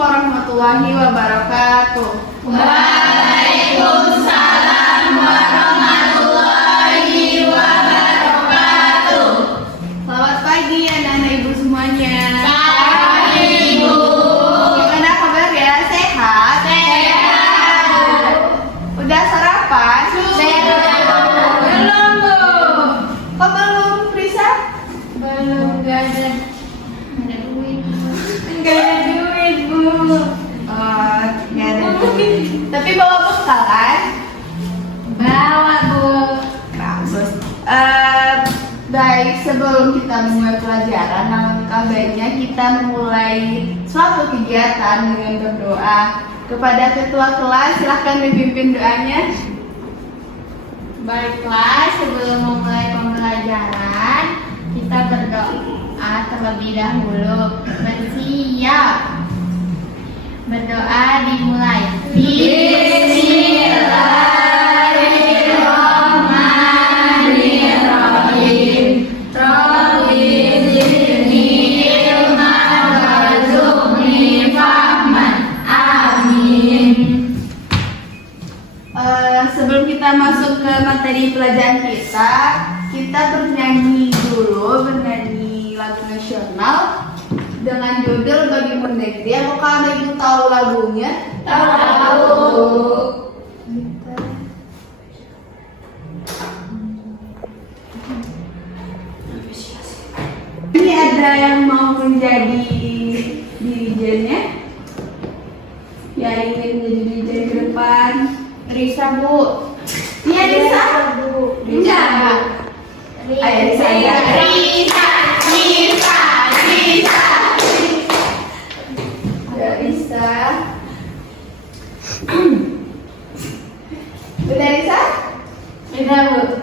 warahmatullahi wabarakatuh. Waalaikumsalam warahmatullahi wabarakatuh. Selamat pagi anak-anak ibu semuanya. Pagi ibu. Gimana kabar ya? Sehat? Sehat. Udah sarapan? Sehat. Belum bu. Kok belum Prisa? Belum, gak ada duit. Gak ada duit bu. Oh, gak ada duit. Tapi bawa bekal kan? Bawa bu. Bagus. Baik, sebelum kita mulai pelajaran, alangkah baiknya kita memulai suatu kegiatan dengan berdoa. Kepada ketua kelas, silahkan dipimpin doanya. Baiklah, sebelum memulai pembelajaran, kita berdoa terlebih dahulu. Bersiap. Berdoa dimulai. Bismillahirrahmanirrahim. Rabbi zidni ilman warzuqni fahman. Amin. Sebelum kita masuk ke materi pelajaran kita bernyanyi dulu, bernyanyi lagu nasional dengan judul Bagi Mendekati. Apakah Anda ibu tahu lagunya? Tahu. Ini ada yang mau menjadi dirijennya? Ya, ingin menjadi dirijen ke depan. Risa bu. Iya, Risa? Enggak. Ayo, Risa aja. Ada Risa. Udah Risa? Udah bu.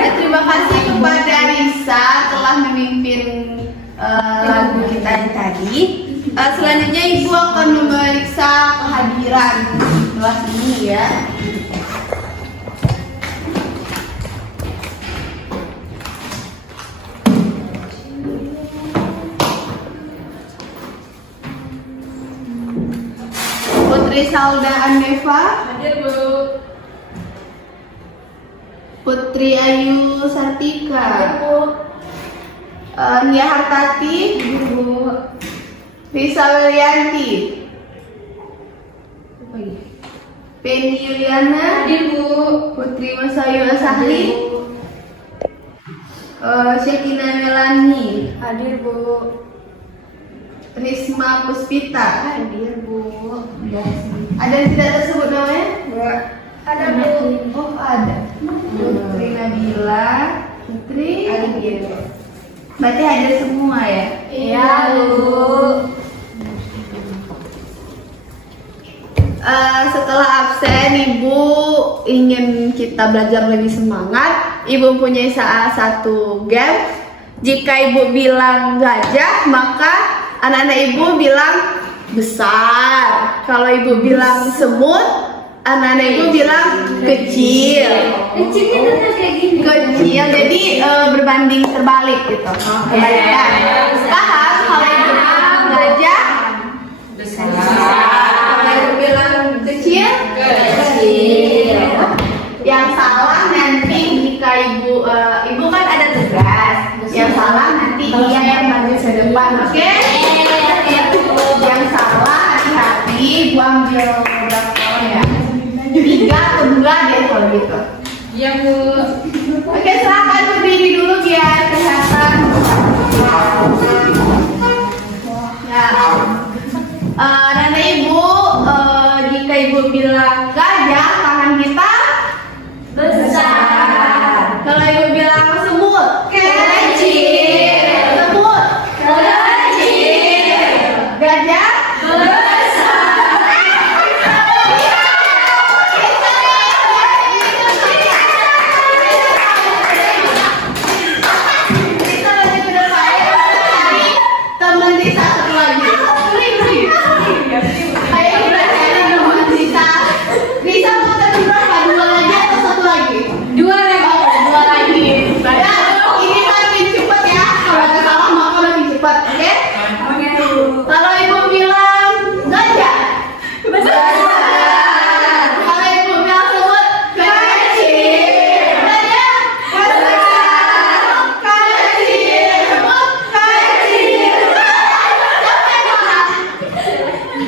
Terima kasih kepada Risa telah memimpin lagu kita yang tadi. Selanjutnya Ibu akan memeriksa kehadiran kelas ini ya. Putri Salda Aneva. Hadir bu. Putri Ayu Sartika. Bu. Nia Hartati. Bu. Risa Wilianti. Penny Yuliana. Hadir bu. Putri Masayu Asahli. Syekina Melani. Hadir bu. Risma Puspita. Hadir bu. Ada yang tidak tersebut namanya? Enggak. Ada bu. Oh ada. Putri Nabila. Putri. Berarti ada semua ya? Iya bu. Setelah absen, Ibu ingin kita belajar lebih semangat. Ibu punya salah satu game. Jika Ibu bilang gajah, maka anak-anak Ibu bilang besar. Kalau Ibu bilang semut, anak-anak Ibu bilang kecil. Kecilnya tetap kayak gini. Kecil, jadi berbanding terbalik gitu. Kebalikan. Paham? Kalau Ibu bilang gajah, besar. Kalau duluan, oke? Yang salah hati-hati, gua ambil berapa ya? 3 atau 2 deh kalau gitu. Iya, Bu. Oke, silakan berdiri dulu biar kelihatan. Ya. Nana Ibu, jika Ibu bilang gajah, tangan kita Besar. kalau Ibu bilang semut, kecil. Semut, Kecil. gajah, kita lanjut ke depan. Teman Dita satu lagi. Ayo kita cari teman Dita. Dita mau tadi berapa? 2 lagi atau 1 lagi? 2 lagi. Oh, 2 lagi. Ya, ini makin cepat ya. Kalau ada salah maka lebih cepat, oke? Oke. Kalau Ibu bilang gajah, besar. Kalau Ibu bilang semut, kecil. Gajah, besar. Kecil. Semut, kecil.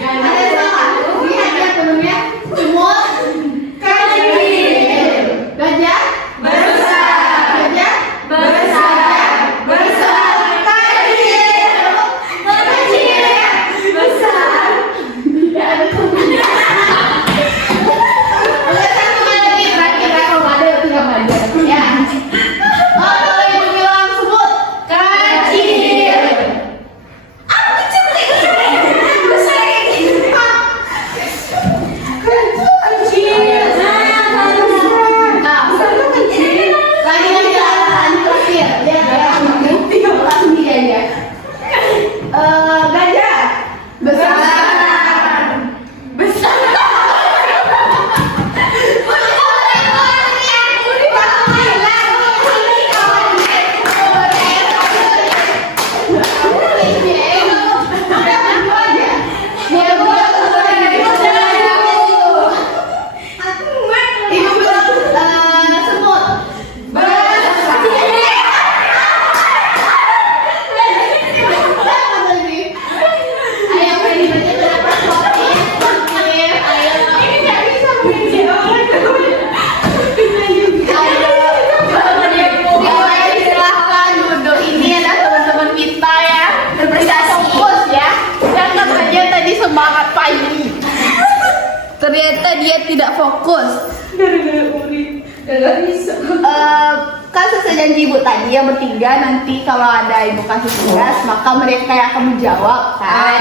Ada salah. Lihat ya temennya. Semut, kecil. Gajah, Besar. gajah, Besar. besar. Kecil. Kecil. Besar. Oke, satu lagi terakhir ya, kalau ada tinggal aja. Ya. Oh, kalau Ibu bilang semut, kecil. Nah, lagi terakhir. Ya, langsung dia aja. Gajah, besar. Ibu bilang semut. Ayo Freddy baca pendapat positif. Ayo. Ini nggak bisa Ayo, silahkan duduk. Ini adalah teman-teman kita ya. Bisa fokus ya. Jangan saja tadi semangat pagi. Ternyata dia tidak fokus. Kan sesuai janji Ibu tadi yang bertiga, nanti kalau ada Ibu kasih tugas maka mereka yang akan menjawab kan.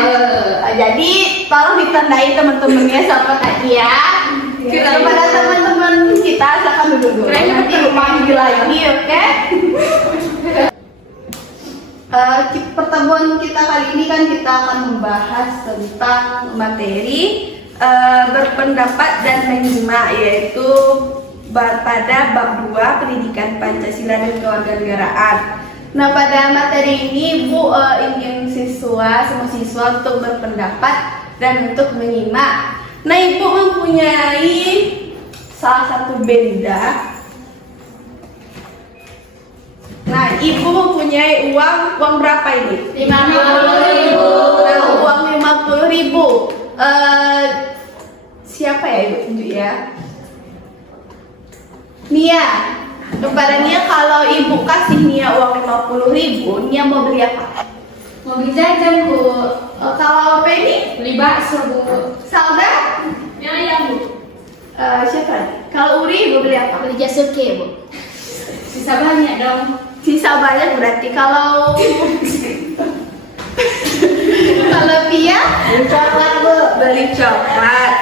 Jadi tolong ditandai teman-temannya siapa tadi ya. Kepada teman-teman kita silakan duduk dulu. Nanti Ibu panggil lagi, oke? Pertemuan kita kali ini kan kita akan membahas tentang materi berpendapat dan menyimak, yaitu pada bab 2 pendidikan Pancasila dan kewarganegaraan. Nah, pada materi ini Bu ingin semua siswa untuk berpendapat dan untuk menyimak. Nah, Ibu mempunyai salah satu benda. Nah, Ibu mempunyai uang berapa ini? 50.000. Nah, uang 50.000. Siapa ya Ibu tunjuk ya? Nia. Kepada Nia, kalau Ibu kasih Nia uang 50.000, Nia mau beli apa? Mau beli jajan, Bu. Kalau Penny, Beli bakso, Bu. Salda, Yang ayam, Bu. siapa? Kalau Uri, Ibu beli apa? Beli jasuke, Bu. Sisa banyak dong. Sisa banyak berarti. Kalau kalau Pia, Beli coklat, Bu. beli coklat.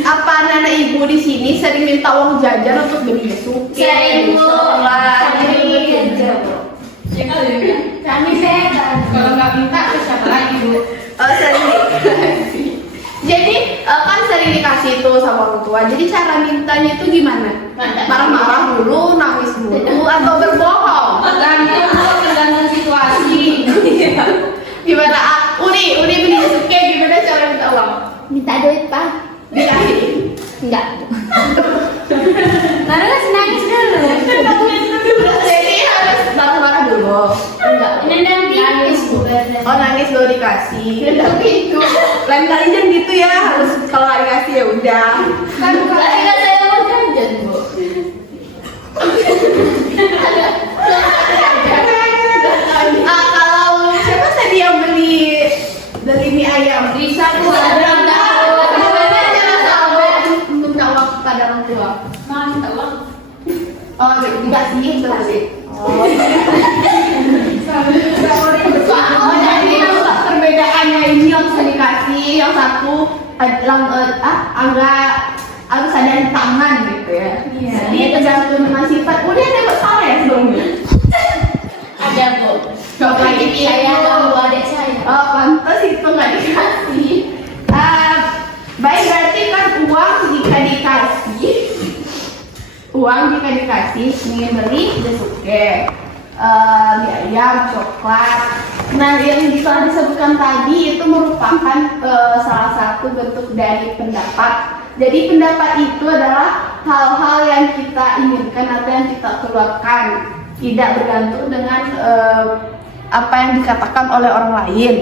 Apa anak Ibu di sini sering minta uang jajan untuk beli suke, Sering, Bu. coklat? Kami kerja, Bu. Ya kali ya. Kami setan. Kalau nggak minta, terus siapa lagi, Bu? Sering. Jadi kan sering dikasih itu sama orang tua. Jadi cara mintanya itu gimana? Marah-marah dulu, nangis dulu, atau berbohong? Tergantung situasi. Gimana? Uri beli suke, gimana cara minta uang? Minta duit, Pak. Dikasih. Enggak. Nangis dulu. Jadi harus marah-marah dulu. Enggak. Ini dikasih. Tapi itu lain kali jangan gitu ya, harus kalau nggak dikasih ya udah. Kan saya mau jajan, Bu. Kalau siapa tadi yang beli mie ayam? Bisa Bu, ada orang tahu. Jangan sampai minta uang kepada orang tua. Minta uang. Oh, dikasih berarti. Oh, jadi perbedaannya ini yang bisa dikasih, yang satu harus ada di tangan gitu ya. Iya. Jadi tergantung dengan sifat. Udah ada masalah ya sebelumnya? Ada Bu. Coba ini Saya tahu adik saya. Oh, pantas itu nggak dikasih. Baik, berarti kan uang jika dikasih ingin beli udah suke, mie ayam, coklat. Nah, yang telah disebutkan tadi itu merupakan salah satu bentuk dari pendapat. Jadi pendapat itu adalah hal-hal yang kita inginkan atau yang kita keluarkan, tidak bergantung dengan apa yang dikatakan oleh orang lain.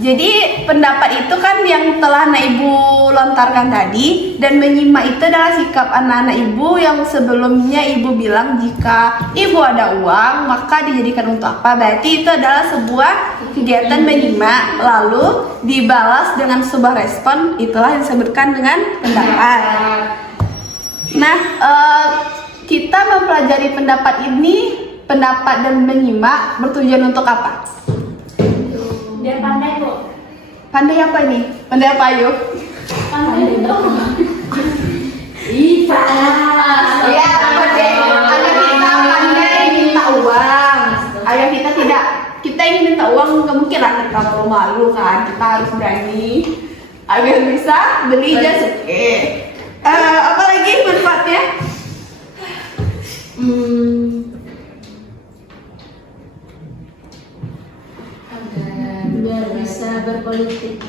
Jadi pendapat itu kan yang telah anak ibu lontarkan tadi, dan menyimak itu adalah sikap anak-anak ibu yang sebelumnya ibu bilang jika ibu ada uang maka dijadikan untuk apa. Berarti itu adalah sebuah kegiatan menyimak lalu dibalas dengan sebuah respon, itulah yang disebutkan dengan pendapat. Nah, kita mempelajari pendapat ini, pendapat dan menyimak bertujuan untuk apa? Dia pandai kok. Pandai apa ini? Pandai apa yuk? Pandai dong. Iya. Iya, pandai. Agar kita pandai minta uang. Agar kita ingin minta uang, nggak mungkin lah kita malu kan. Kita harus berani agar bisa beli jas oke. Apa lagi manfaatnya? Biar bisa berpolitik.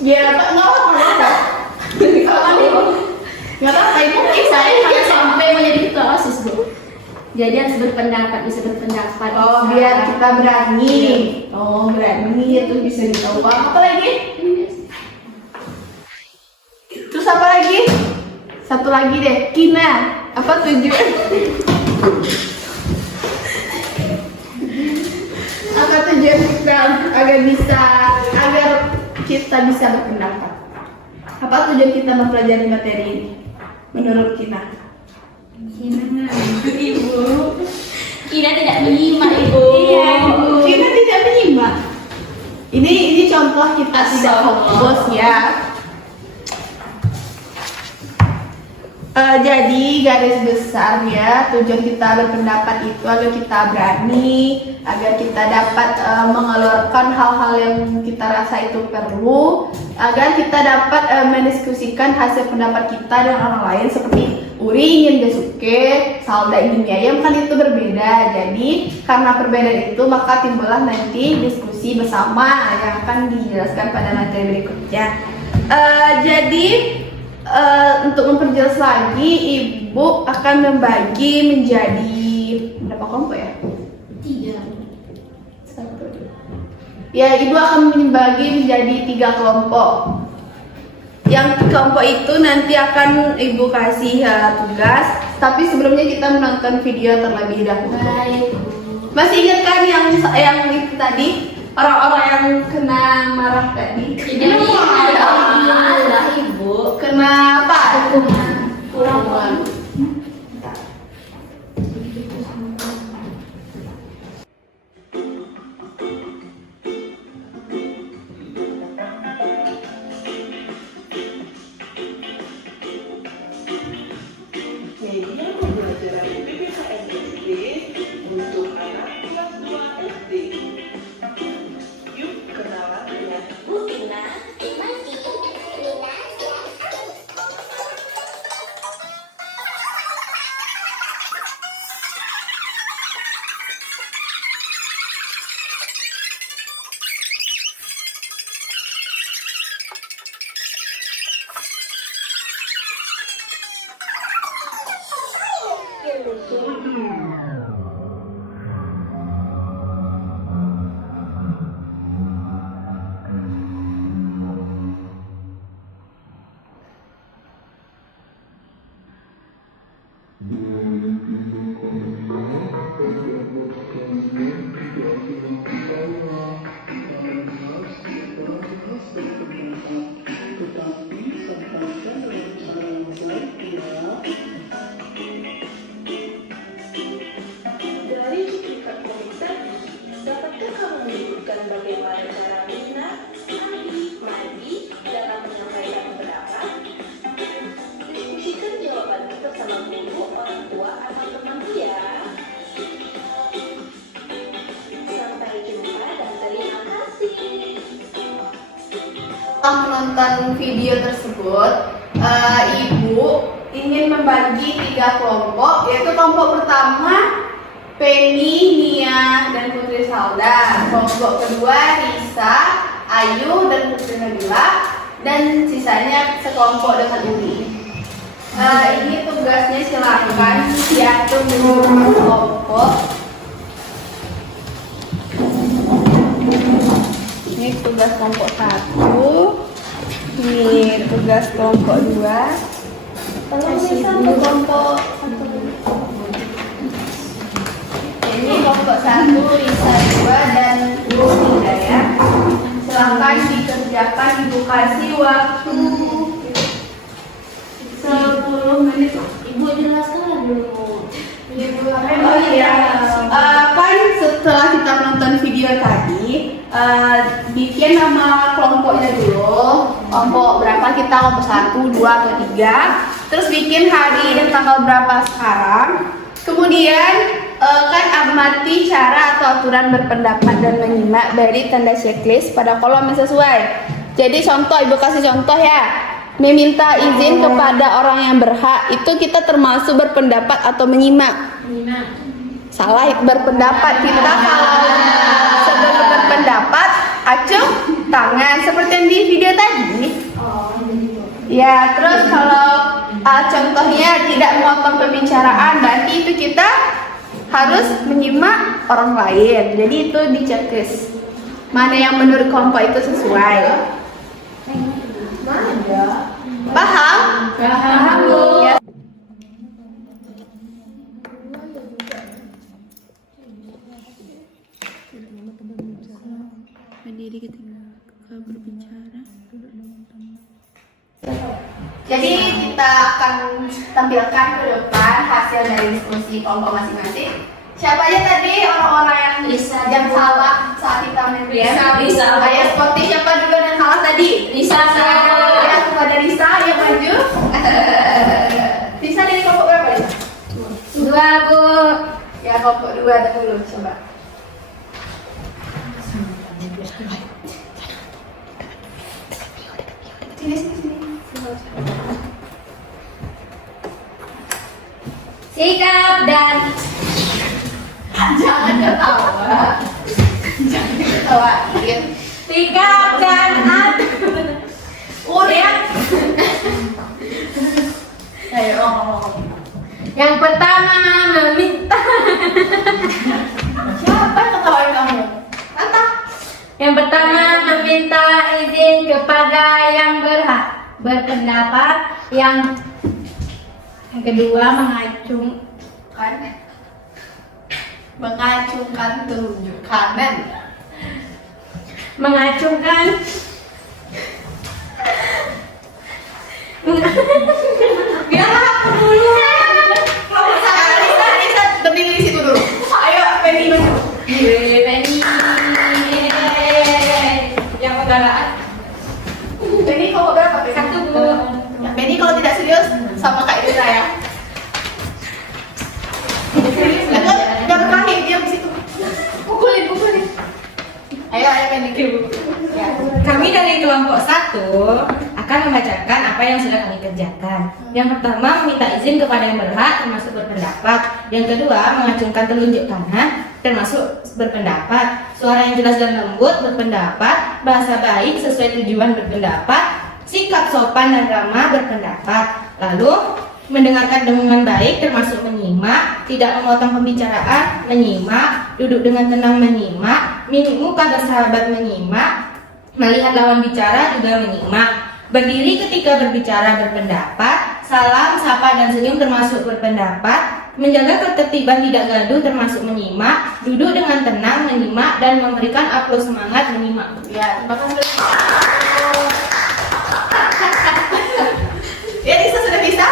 Biar apa? Nggak apa ibu Saya hanya sampai menjadi ketua OSIS, Bu. Jadi harus berpendapat, bisa berpendapat. Oh, bisa. biar kita berani. Oh, berani itu bisa dicoba. Apa lagi? Terus apa lagi? Satu lagi deh, Kina. Apa tujuan? Apa tujuan kita agar kita bisa berpendapat? Apa tujuan kita mempelajari materi ini? Menurut Kina? Ibu. Kina tidak menyimak, Ibu. Iya, Ibu. Kita tidak menyimak. Ini contoh kita tidak fokus ya. Jadi garis besar ya, tujuan kita berpendapat itu agar kita berani, agar kita dapat mengeluarkan hal-hal yang kita rasa itu perlu, agar kita dapat mendiskusikan hasil pendapat kita dengan orang lain seperti Uri ingin desuke, Salda ingin mie ayam, kan itu berbeda. Jadi karena perbedaan itu maka timbullah nanti diskusi bersama yang akan dijelaskan pada materi berikutnya. Jadi untuk memperjelas lagi, Ibu akan membagi menjadi berapa kelompok ya? 3. 1. Ya, Ibu akan membagi menjadi 3 kelompok. Yang kelompok itu nanti akan Ibu kasih tugas. Tapi sebelumnya kita menonton video terlebih dahulu. Baik. Masih ingat kan yang itu tadi? Orang-orang yang kena marah tadi? Jadi ada Ibu. Kenapa? Kurang. Media pembelajaran PPKN SD untuk anak kelas 2 SD. Yuk kenalan dengan Bu Ina. Dari cuplikan komik tadi, dapatkah kamu menyebutkan bagaimana cara Mina, Adi, Madi dalam menyampaikan pendapat? Diskusikan jawabanmu bersama guru, orang tua, atau temanmu ya. Sampai jumpa dan terima kasih. Setelah menonton video tersebut, Ibu ingin membagi 3 kelompok, yaitu kelompok pertama Penny, Nia, dan Putri Salda. Kelompok kedua Risa, Ayu, dan Putri Nabila, dan sisanya sekelompok dengan Umi. Ini tugasnya silakan diatur di kelompok. Ini tugas kelompok 1. Ini tugas kelompok 2. Kasih dulu kelompok 1. Ini kelompok 1, Risa 2, dan Bu Hidayah. Silakan dikerjakan, Ibu kasih waktu 10 menit. Ibu jelaskan dulu. Oh iya, kan setelah kita menonton video tadi, bikin nama kelompoknya dulu. Kelompok berapa kita, kelompok 1, 2, atau 3. Terus bikin hari dan tanggal berapa sekarang. Kemudian kan amati cara atau aturan berpendapat dan menyimak dari tanda checklist pada kolom yang sesuai. Jadi contoh, Ibu kasih contoh ya. Meminta izin kepada orang yang berhak, itu kita termasuk berpendapat atau menyimak? Salah, berpendapat. Kita kalau sebelum berpendapat acung tangan seperti yang di video tadi. Ya, terus kalau contohnya tidak memotong pembicaraan, berarti itu kita harus menyimak orang lain. Jadi itu di checklist. Mana yang menurut kelompok itu sesuai? Paham? Paham, Bu. Ya. Jadi kita akan tampilkan ke depan hasil dari diskusi kelompok masing-masing. Siapa aja tadi orang-orang yang salah saat kita main game? Risa. Ayo seperti siapa dulu yang salah tadi? Risa. Ya, kepada Risa yang maju. Risa dari kelompok berapa, Risa? 2, Bu. Ya, kelompok 2 dahulu, coba. Sini. Sikap dan Jangan ketawa. Jangan ketawain. sikap dan Urin. Ayo ngomong. yang pertama meminta. Siapa yang ketawain kamu? Kata. Yang pertama meminta izin kepada yang berhak berpendapat. Yang kedua Mengacungkan telunjuk kanan. mengacungkan Biarlah aku dulu. Kamu salah. Risa berdiri di situ dulu. Ayo, Penny maju. Penny yang kendaraan Penny kelompok berapa, Penny? 1, Bu. Ya, Penny kalau tidak serius sama Kak Risa ya. Jangan terakhir, diam di situ. Pukulin. Ayo Penny. Ya. Kami dari kelompok 1 akan membacakan apa yang sudah kami kerjakan. Yang pertama, meminta izin kepada yang berhak, termasuk berpendapat. Yang kedua, mengacungkan telunjuk kanan, termasuk berpendapat. Suara yang jelas dan lembut, berpendapat. Bahasa baik sesuai tujuan, berpendapat. Sikap sopan dan ramah, berpendapat. Lalu, mendengarkan dengan baik termasuk menyimak, tidak memotong pembicaraan, menyimak, duduk dengan tenang menyimak, mimik muka bersahabat menyimak, melihat lawan bicara juga menyimak, berdiri ketika berbicara berpendapat, salam, sapa dan senyum termasuk berpendapat, menjaga ketertiban tidak gaduh termasuk menyimak, duduk dengan tenang menyimak dan memberikan aplaus semangat menyimak. Ya, terima kasih. Ya, Nisa sudah bisa?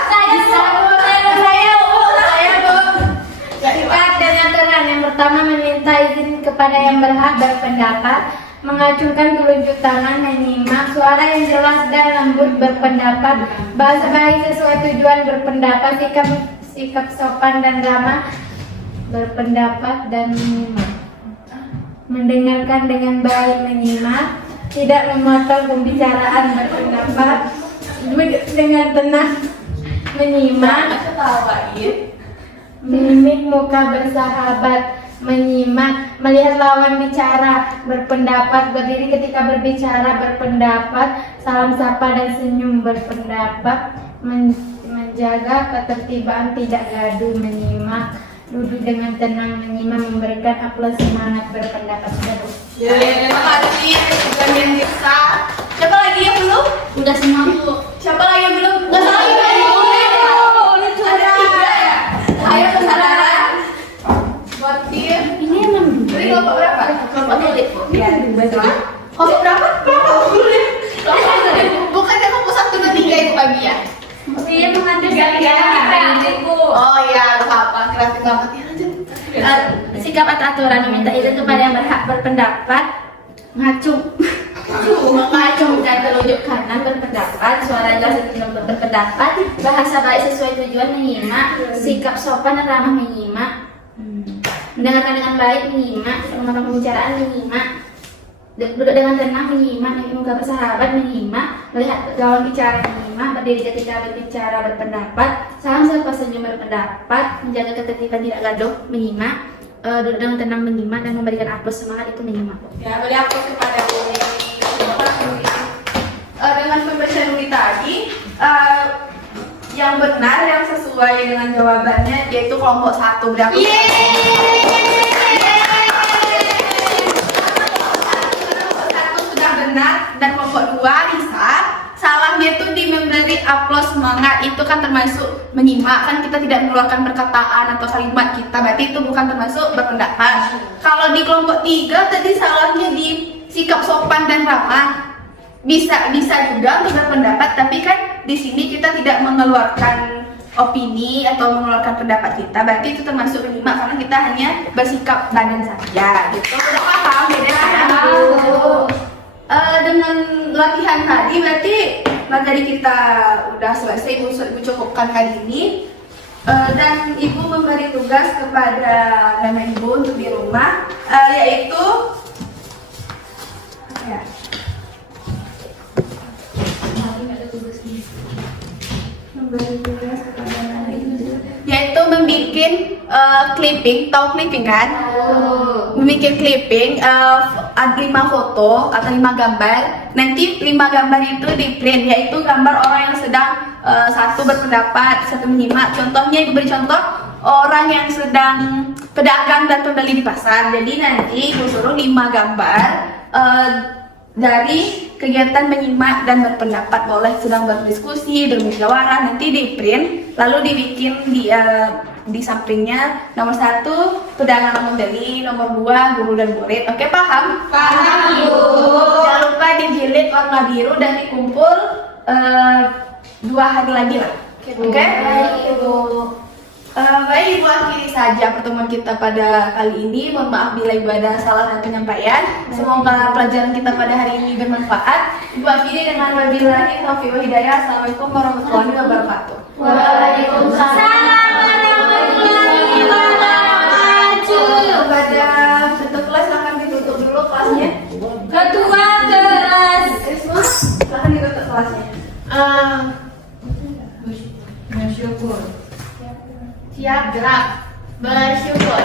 Sifat dengan tenang. Yang pertama meminta izin kepada yang berhak berpendapat, mengacungkan telunjuk tangan, menyimak, suara yang jelas dan lembut berpendapat, bahasa baik sesuai tujuan berpendapat, sikap sopan dan ramah berpendapat dan menyimak, mendengarkan dengan baik menyimak, tidak memotong pembicaraan berpendapat, duduk dengan tenang menyimak, mimik muka bersahabat menyimak, melihat lawan bicara berpendapat, berdiri ketika berbicara berpendapat, salam sapa dan senyum berpendapat, menjaga ketertiban tidak gaduh menyimak, duduk dengan tenang menyimak, memberikan aplaus semangat berpendapat. Ya, terima kasih. Bukan yang bisa. Siapa lagi yang belum? Udah semua Bu. Siapa lagi yang belum? Nggak salah ya? Ada 3 ya? Ayo kesadaran. Buat tim. Ini emang Jadi kelompok berapa? kelompok tulis. Ya, betul. Kelompok berapa? Kelompok tulis. Bukannya kelompok 1 dan 3 itu pagi ya? Iya mengandung kreatif Bu. Oh iya, apa? Kreatif banget ya. Lanjut. Sikap atau aturan meminta izin kepada yang berhak berpendapat, ngacung mengacungkan telunjuk kanan berpendapat, suara jelas dan berpendapat, bahasa baik sesuai tujuan menyimak, sikap sopan dan ramah menyimak, mendengarkan dengan baik menyimak, memotong pembicaraan menyimak, duduk dengan tenang menyimak, muka bersahabat menyimak, melihat lawan bicara menyimak, berdiri ketika berbicara berpendapat, salam sapa senyum berpendapat, menjaga ketertiban tidak gaduh menyimak, duduk dengan tenang menyimak dan memberikan aplaus semangat itu menyimak. Ya, beri aplaus kepada Uli. Dengan pembacaan Uli tadi, yang benar, yang sesuai dengan jawabannya yaitu kelompok 1. Beri aplaus. Kelompok 1 sudah benar dan kelompok 2 Lisa. Salahnya itu di memberi aplaus semangat itu kan termasuk menyimak, kan kita tidak mengeluarkan perkataan atau kalimat kita, berarti itu bukan termasuk berpendapat. Kalau di kelompok 3 tadi salahnya di sikap sopan dan ramah, bisa juga untuk berpendapat, tapi kan di sini kita tidak mengeluarkan opini atau mengeluarkan pendapat kita, berarti itu termasuk menyimak karena kita hanya bersikap badan saja gitu. Udah paham bedanya? Dengan latihan tadi berarti materi kita udah selesai, Ibu cukupkan kali ini. Dan Ibu memberi tugas kepada anak Ibu untuk di rumah, yaitu ya. Memberi tugas kepada anak Ibu, yaitu membuat clipping, tahu clipping kan? Membuat clipping 5 foto atau 5 gambar. Nanti 5 gambar itu di print, yaitu gambar orang yang sedang satu berpendapat, satu menyimak. Contohnya Ibu beri contoh orang yang sedang pedagang dan pembeli di pasar. Jadi nanti Ibu suruh 5 gambar dari kegiatan menyimak dan berpendapat, boleh sedang berdiskusi, bermusyawarah, nanti di print, lalu dibikin di sampingnya nomor 1 pedagang dan pembeli, nomor 2 guru dan murid. Oke, paham? Paham, Bu. Jangan lupa dijilid warna biru dan dikumpul 2 hari lagi lah. Oke? Baik Ibu. Baik, Ibu akhiri saja pertemuan kita pada kali ini. Mohon maaf bila Ibu ada salah dalam penyampaian. Semoga pelajaran kita pada hari ini bermanfaat. Ibu akhiri dengan wabillahi taufiq wal hidayah. Assalamualaikum warahmatullahi wabarakatuh. Waalaikumsalam warahmatullahi wabarakatuh. Kepada satu kelas silahkan ditutup dulu kelasnya. Ketua kelas. Semua silahkan ditutup kelasnya. Bersyukur. Siap, gerak. Bersyukur.